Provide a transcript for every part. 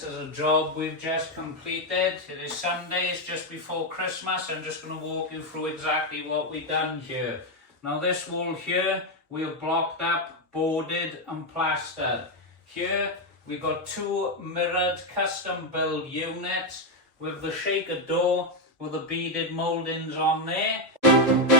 this is a job we've just completed. It is Sunday, it's just before Christmas. I'm just going to walk you through exactly what we've done here. Now this wall here, we have blocked up, boarded and plastered. Here we've got two mirrored custom build units with the shaker door with the beaded mouldings on there.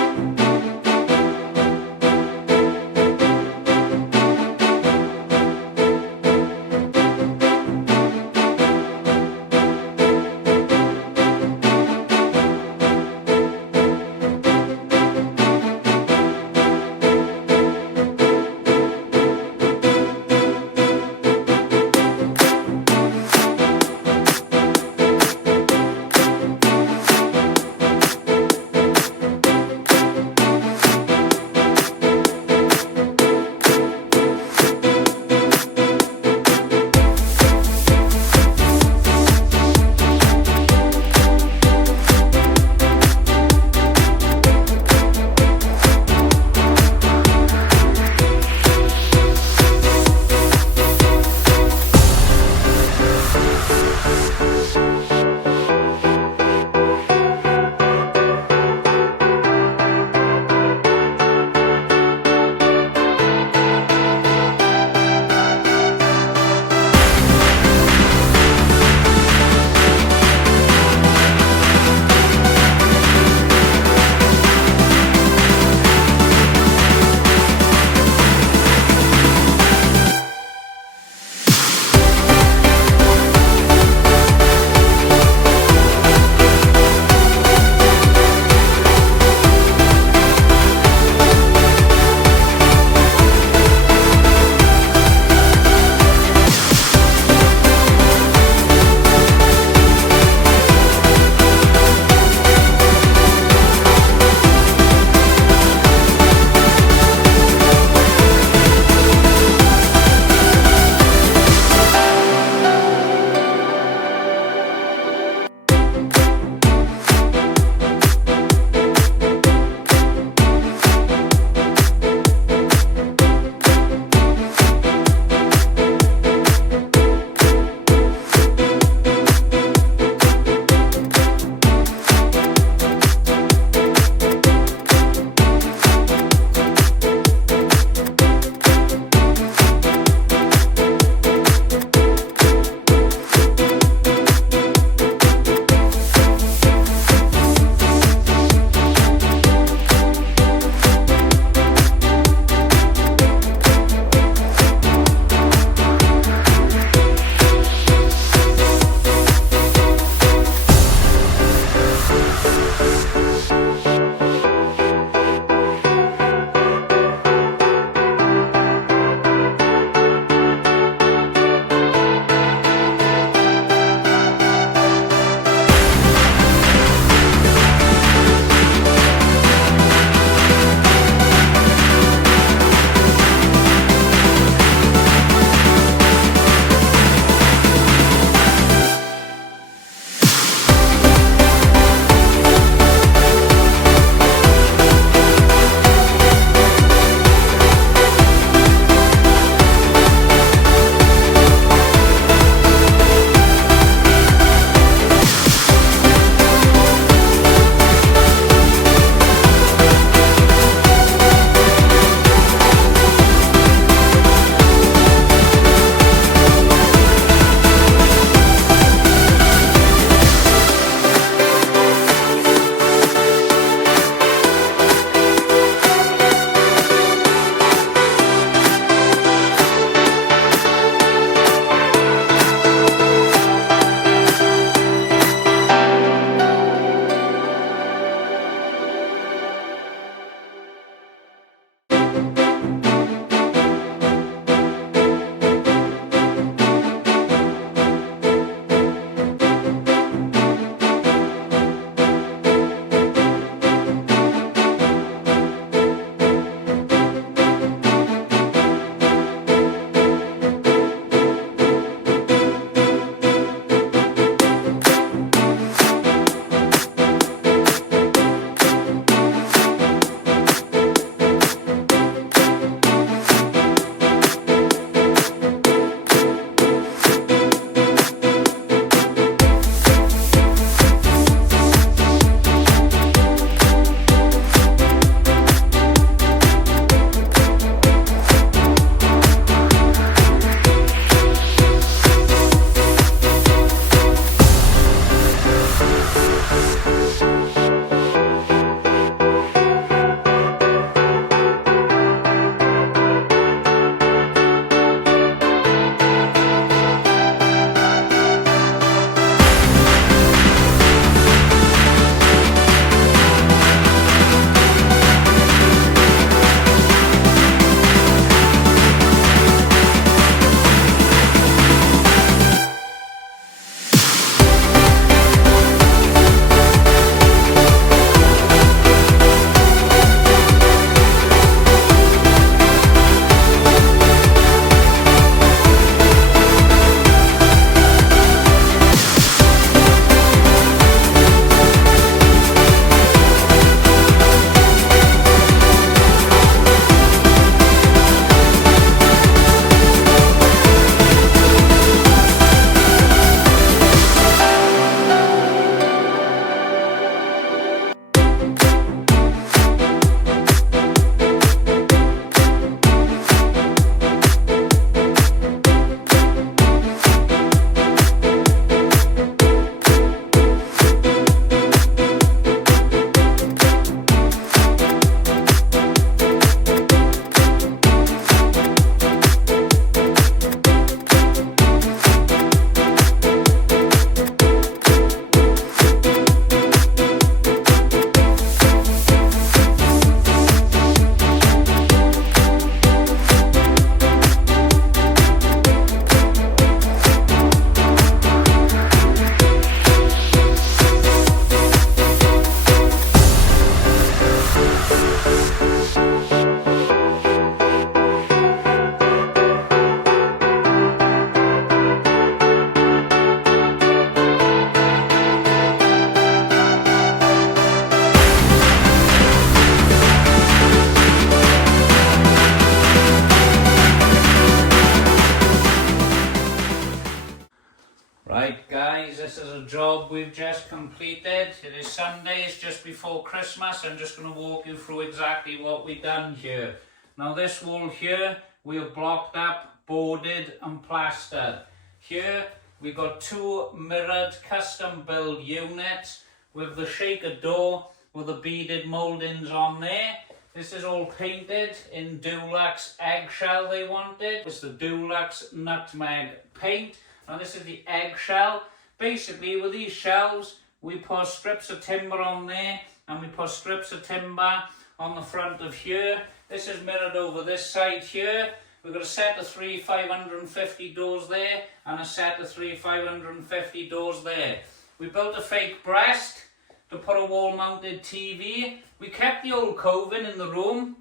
completed. It is Sunday, it's just before Christmas. I'm just going to walk you through exactly what we've done here. Now this wall here, we have blocked up, boarded and plastered. Here we got two mirrored custom build units with the shaker door with the beaded mouldings on there. This is all painted in Dulux eggshell they wanted. It's the Dulux nutmeg paint. Now this is the eggshell. Basically with these shelves we put strips of timber on there and we put strips of timber on the front of here. This is mirrored over this side here. We've got a set of 3 550 doors there and a set of 3 550 doors there. We built a fake breast to put a wall mounted TV. We kept the old coving in the room,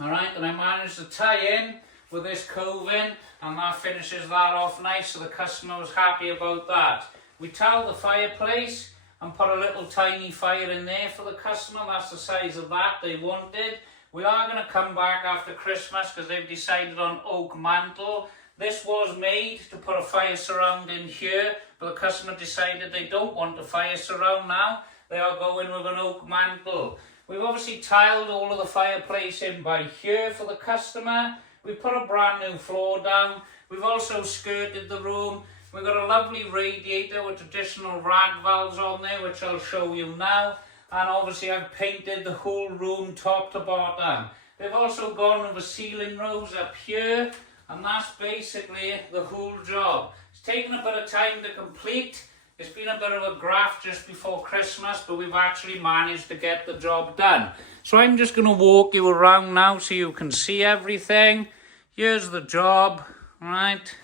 alright, and I managed to tie in with this coving and that finishes that off nice, so the customer was happy about that. We tiled the fireplace and put a little tiny fire in there for the customer. That's the size of that they wanted. We are going to come back after Christmas because they've decided on oak mantle. This was made to put a fire surround in here, but the customer decided they don't want a fire surround now. They are going with an oak mantle. We've obviously tiled all of the fireplace in by here for the customer. We've put a brand new floor down. We've also skirted the room. We've got a lovely radiator with traditional rag valves on there, which I'll show you now. And obviously I've painted the whole room top to bottom. They've also gone with the ceiling rows up here, and that's basically the whole job. It's taken a bit of time to complete. It's been a bit of a graft just before Christmas, but we've actually managed to get the job done. So I'm just going to walk you around now so you can see everything. Here's the job, right?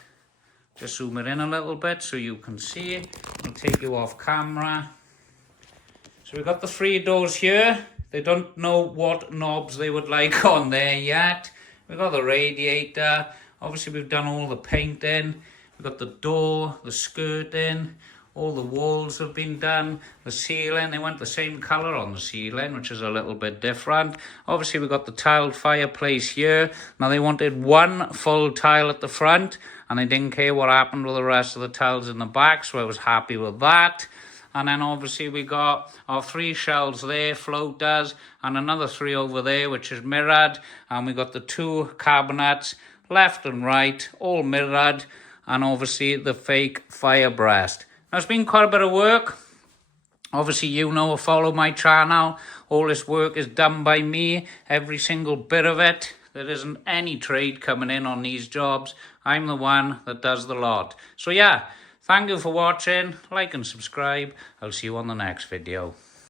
Just zoom it in a little bit so you can see it. I'll take you off camera. So we've got the 3 doors here. They don't know what knobs they would like on there yet. We've got the radiator. Obviously we've done all the painting. We've got the door, the skirting. All the walls have been done. The ceiling, they went the same colour on the ceiling, which is a little bit different. Obviously we've got the tiled fireplace here. Now they wanted one full tile at the front and they didn't care what happened with the rest of the tiles in the back, so I was happy with that. And then obviously we got our 3 shelves there, floaters, and another 3 over there, which is mirrored. And we got the 2 cabinets, left and right, all mirrored. And obviously the fake fire breast. Now it's been quite a bit of work. Obviously you know, follow my channel. All this work is done by me, every single bit of it. There isn't any trade coming in on these jobs. I'm the one that does the lot. So yeah. Thank you for watching, like and subscribe. I'll see you on the next video.